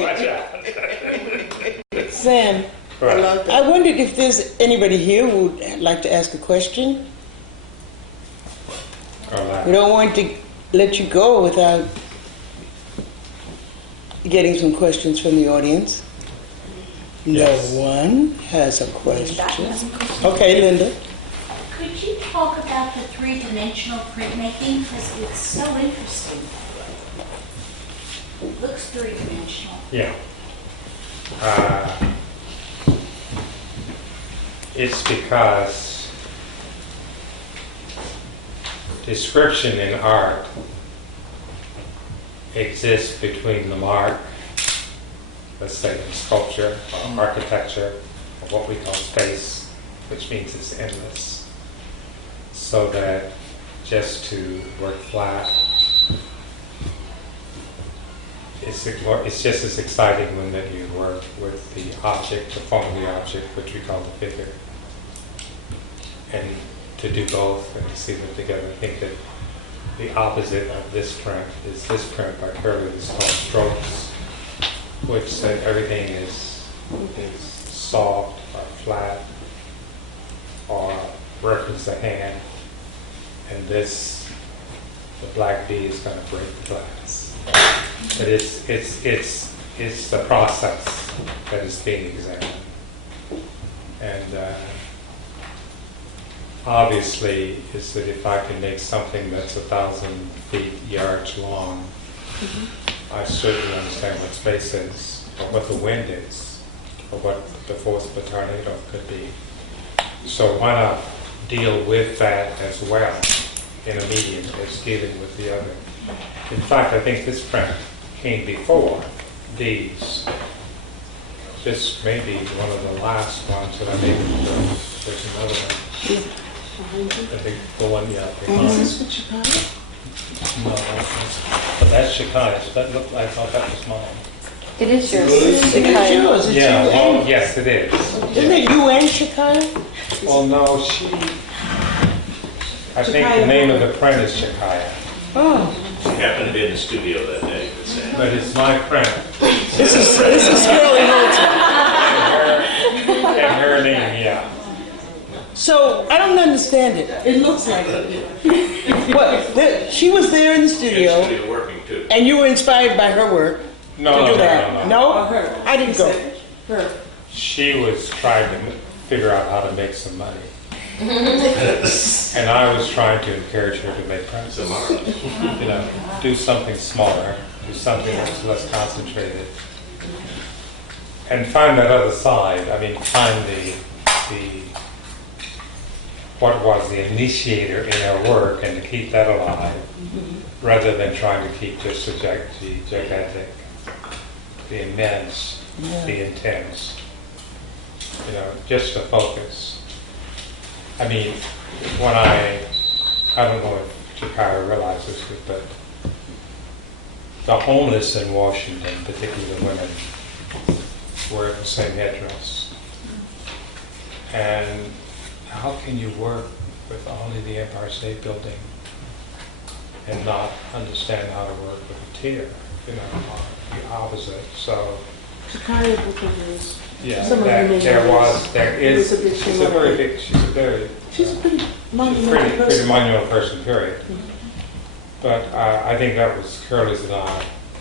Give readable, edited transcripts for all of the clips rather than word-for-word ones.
Watch out. Sam, Right. I wondered if there's anybody here who would like to ask a question. We don't want to let you go without getting some questions from the audience. Yes. No one has a question. Okay, Linda. Could you talk about the three-dimensional printmaking? Because it's so interesting. It looks three-dimensional. Yeah. It's because description in art exists between the mark, let's say in sculpture or architecture, or what we call space, which means it's endless. So that just to work flat, it's just as exciting when that you work with the object, the form of the object, which we call the figure. And to do both and to see them together, I think that the opposite of this print is this print by Curly is called strokes, which said everything is soft or flat or reference a hand. And this, the black bee is going to break the glass. But it's the process that is being examined. And obviously, is that if I can make something that's 1,000 yards long, I certainly understand what space is, or what the wind is, or what the force of a tornado could be. So why not deal with that as well in a medium as dealing with the other? In fact, I think this print came before these. This may be one of the last ones that I made. There's another one. I think the one, yeah. Is this what you No, but that's Chicago's. That looked, I thought that was mine. It is yours. It is yours. It's Yeah, you well, and, yes, it is. isn't it you and Chicago? Well, no, I think the name of the print is Chicago. Oh, She happened to be in the studio that day. But it's my print. this is Shirley Holtzman. And her name, yeah. So I don't understand it. It looks like it. What? She was there in the In studio, the studio working too. and you were inspired by her work No, to no, do that. no, no, No, her. I didn't go. Her. She was trying to figure out how to make some money. And I was trying to encourage her to make prints. You know, do something smaller, do something that's less concentrated. And find that other side. I mean, find the what was the initiator in her work and to keep that alive, rather than trying to keep just the gigantic, the immense, the intense. You know, just to focus. I mean, when I don't know if Chicago realizes it, but the homeless in Washington, particularly the women, wear the same headdress. And how can you work with only the Empire State Building and not understand how to work with a tear? You know, the opposite. So Chicago book reviews. yeah, Some of them may there have- is. it was a bit She's a very big. She's a pretty monumental pretty person. monumental person. Period. But I think that was Curly's and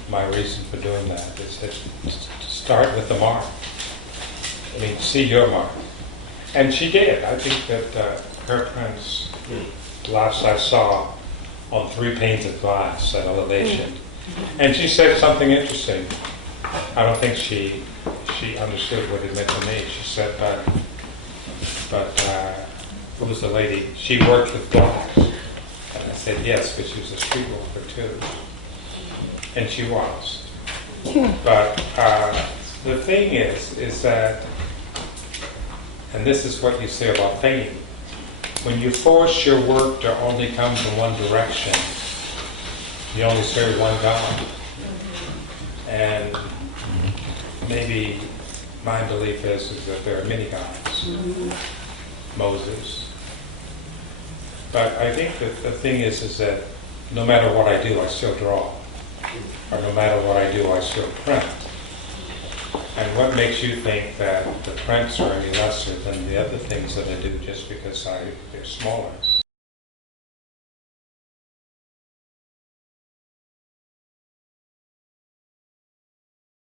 my reason for doing that is to start with the mark. I mean, see your mark. And she did. I think that her prints, last I saw, on 3 panes of glass at elevation. And she said something interesting. I don't think she understood what it meant to me. She said, but who was the lady? She worked with glass. And I said, yes, but she was a street walker too. And she was. But the thing is that, and this is what you say about fame, when you force your work to only come from one direction, you only serve one God. And maybe my belief is that there are many gods. Moses. But I think that the thing is that no matter what I do, I still draw. Or no matter what I do, I still print. And what makes you think that the prints are any lesser than the other things that I do just because they're smaller?